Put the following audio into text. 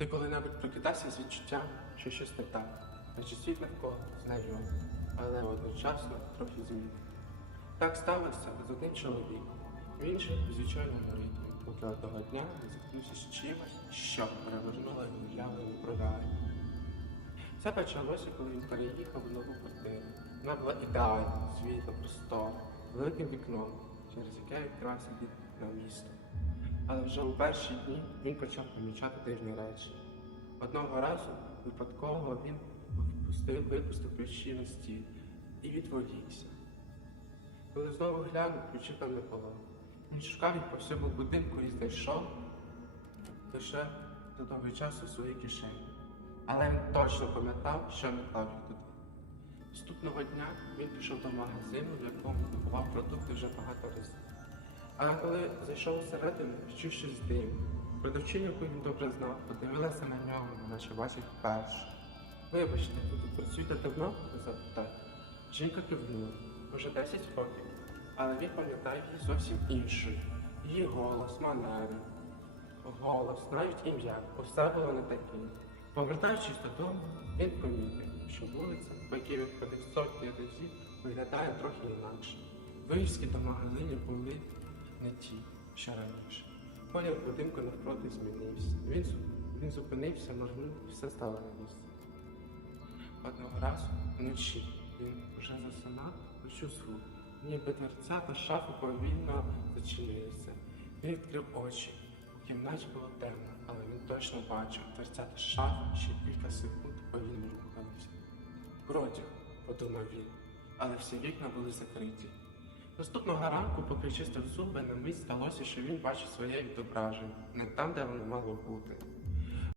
Ти коли-небудь прокидався з відчуттям, що щось не так, наче світ навколо знайомий, але одночасно трохи змін. Так сталося з одним чоловіком. Він жив у звичайному поки одного дня зіткнувся з чимось, що перевернуло його уявлення про далі. Це почалося, коли він переїхав в нову квартиру. Вона була ідеальна, світла, простора, великим вікном, через яке відкривався від на місто. Але вже у перші дні він почав помічати дивні речі. Одного разу випадково він впустив, випустив ключі на стіл і відволікся. Коли знову глянув, ключі там не було. Він шукав їх по всьому будинку і знайшов лише до того часу в своїй кишені. Але він точно пам'ятав, що не клав їх туди. Наступного дня він пішов до магазину, в якому купував продукти вже багато разів. А коли зайшов всередину, відчув щось дивне. Продавчиня, яку він добре знав, подивилася на нього, наче бачив вперше. Вибачте, ви тут працюєте давно? запитав. Жінка кивнула, може 10 років, але він пам'ятає її зовсім іншою. Її голос, манери, голос, навіть ім'я, усе було не таке. Повертаючись додому, він помітив, що вулиця, по якій він сотні разів, виглядає трохи інакше. Вивіски до магазинів були не ті, що раніше. Колір будинку навпроти змінився. Він, він зупинився, моргнув, і все стало на місце. Одного разу вночі він вже засинав, почув звук. Ніби дверця та шафи повільно зачинилися. Він відкрив очі. У кімнаті було темно, але він точно бачив дверця та шафи ще кілька секунд повільно рухалися. Протяг, подумав він, але всі вікна були закриті. Наступного ранку, поки чистив зуби, на мить сталося, що він бачив своє відображення, не там, де воно мало бути.